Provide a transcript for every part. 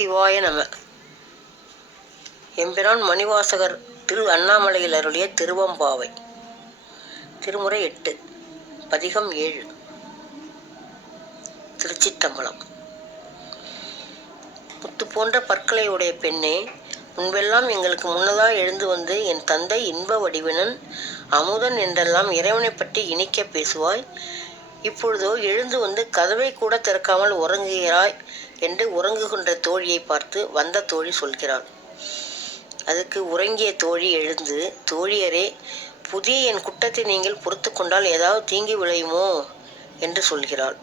சிவாய நம. எம்பிரான் மணிவாசகர் திரு அண்ணாமலையில் அருளிய திருவம்பாவை. திருமுறை 8, பதிகம் 7. திருச்சிற்றம்பலம். முத்து போன்ற பற்களை உடைய பெண்ணே, முன்பெல்லாம் எங்களுக்கு முன்னதாக எழுந்து வந்து என் தந்தை இன்ப வடிவினன் அமுதன் என்றெல்லாம் இறைவனை பற்றி இனிக்க பேசுவாய். இப்பொழுதோ எழுந்து வந்து கதவை கூட திறக்காமல் உறங்குகிறாய் என்று உறங்குகின்ற தோழியை பார்த்து வந்த தோழி சொல்கிறாள். அதுக்கு உறங்கிய தோழி எழுந்து, தோழியரே, புதிய என் குற்றத்தை நீங்கள் பொறுத்து கொண்டால் ஏதாவது தீங்கி விளையுமோ என்று சொல்கிறாள்.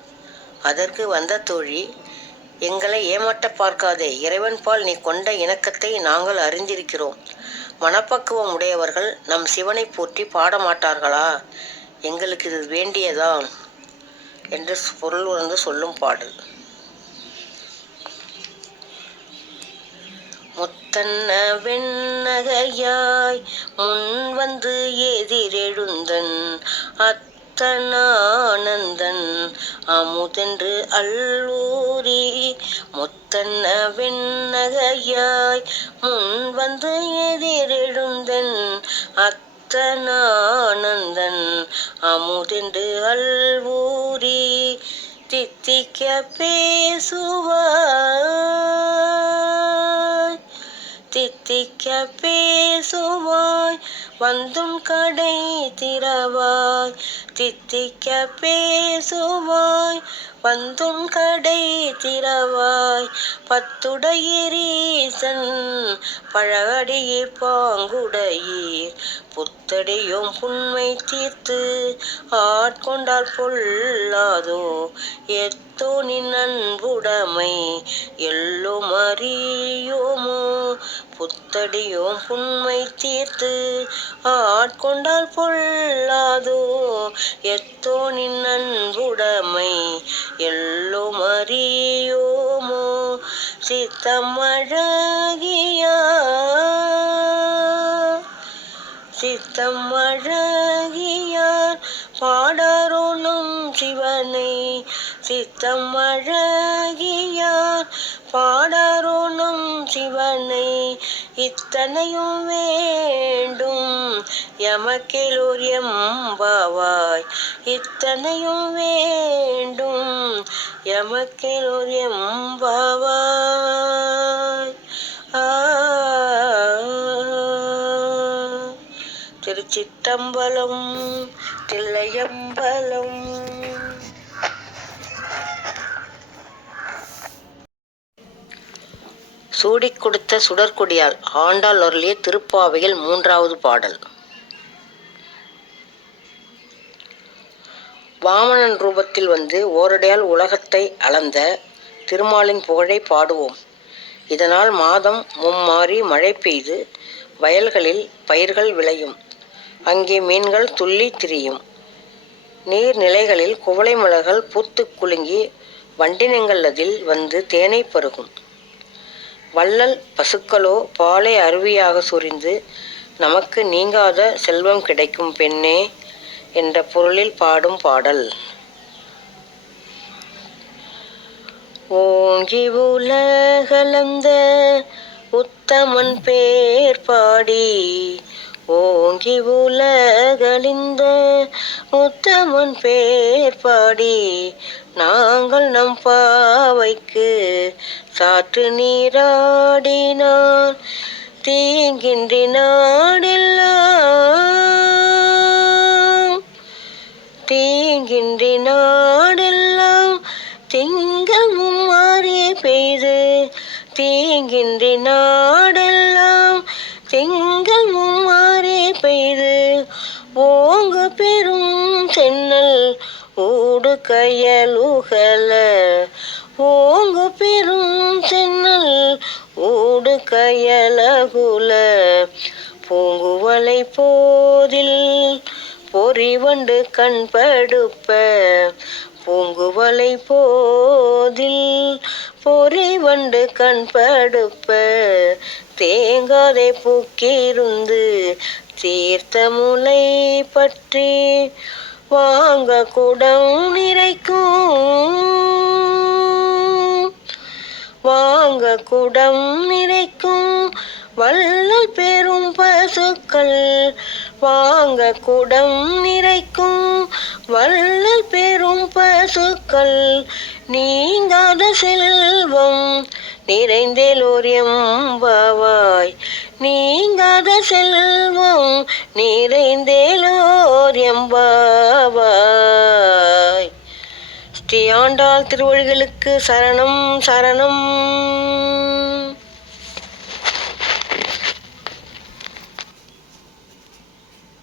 அதற்கு வந்த தோழி, எங்களை ஏமாற்ற பார்க்காதே, இறைவன் பால் நீ கொண்ட இணக்கத்தை நாங்கள் அறிந்திருக்கிறோம். மனப்பக்குவம் உடையவர்கள் நம் சிவனை போற்றி பாடமாட்டார்களா? எங்களுக்கு இது வேண்டியதான் என்று பொருள் உணர்ந்து சொல்லும் பாடல். முத்தன்ன வெண்ணகையாய் முன் வந்து எதிரெழுந்தன் அத்தனானந்தன் அமுதென்று அள்ளூரி. முத்தன்ன வெண்ணகையாய் முன் வந்து எதிரெழுந்தன் அத்தனானந்தன் அமுதென்று அள்வூரி. தித்திக்க பேசுவாய், தித்திக்க பேசுவாய், வந்தும் கடை திறவாய். தித்திக்க பேசுவாய், வந்தும் கடை திறவாய். பத்துடையீரீசன் பழகடியீர் பாங்குடையீர், புத்தடியும் புண்மை தீர்த்து ஆட்கொண்டால் பொல்லாதோ எத்தோ நின் அன்புடைமை எல்லோம் அறியோமோ. புத்தடியும் புண்மை தீர்த்து ஆட்கொண்டால் பொல்லாதோ எத்தோ நின் அன்புடைமை எல்லோம் அறியோமோ. சித்தம் அழகியார் பாடாரோ நம் சிவனை. சித்தம் அழகியார் பாடாரோ நம் சிவனை. இத்தனையும் வேண்டும் எமக்கேலோர் எம்பாவாய். இத்தனையும் வேண்டும் எமக்கேலோர் எம்பாவாய். திருச்சிற்றம்பலம். தில்லையம்பலம். சூடிக் கொடுத்த சுடற்கொடியால் ஆண்டாள் அருளிய திருப்பாவையில் 3வது பாடல். வாமனன் ரூபத்தில் வந்து ஓரடையால் உலகத்தை அளந்த திருமாலின் புகழை பாடுவோம். இதனால் மாதம் மும்மாறி மழை பெய்து வயல்களில் பயிர்கள் விளையும். அங்கே மீன்கள் துள்ளி திரியும். நீர்நிலைகளில் குவளை மலர்கள் பூத்து குலுங்கி வண்டினங்கள் அதில் வந்து தேனை பருகும். வள்ளல் பசுக்களோ பாலை அருவியாக சொரிந்து நமக்கு நீங்காத செல்வம் கிடைக்கும் பெண்ணே என்ற பொருளில் பாடும் பாடல். ஓங்கி உலகளந்த உத்தமன் பேர் பாடி, ஓங்கி உலகளிந்த உத்தமன் பேர் பாடி, நாங்கள் நம் பாவைக்கு சாற்று நீராடினான் தீங்கின்றி நாடெல்லாம். தீங்கின்றி நாடெல்லாம் திங்கமும் மாறி பெய்து. தீங்கின்றி நாடெல்லாம் திங்கமும் மாறி பெய்து. ஓங்கு பெரும் சென்னல் ஊடு கயலுகல. ஓங்கு பெரும் சென்னல் ஊடு கயலகுல. பூங்குவலை போதில் பொறிவண்டு கண்படுப்ப. பூங்குவலை போதில் பொறிவண்டு கண்படுப்ப. தேங்காதை பூக்கிருந்து தீர்த்த முலை பற்றி வாங்க குடம் நிறைக்கும். வாங்க குடம் நிறைக்கும் வள்ளல் பெரும் பசுக்கள். வாங்க குடம் நிறைக்கும் வள்ளல் பெரும் பசுக்கள். நீங்காத செல்வம் நிறைந்தேலோர் எம்பாவாய். நீங்காத செல்வம் நிறைந்தேலோர் எம்பாவாய். ஸ்ரீ ஆண்டாள் திருவடிகளுக்கு சரணம் சரணம்.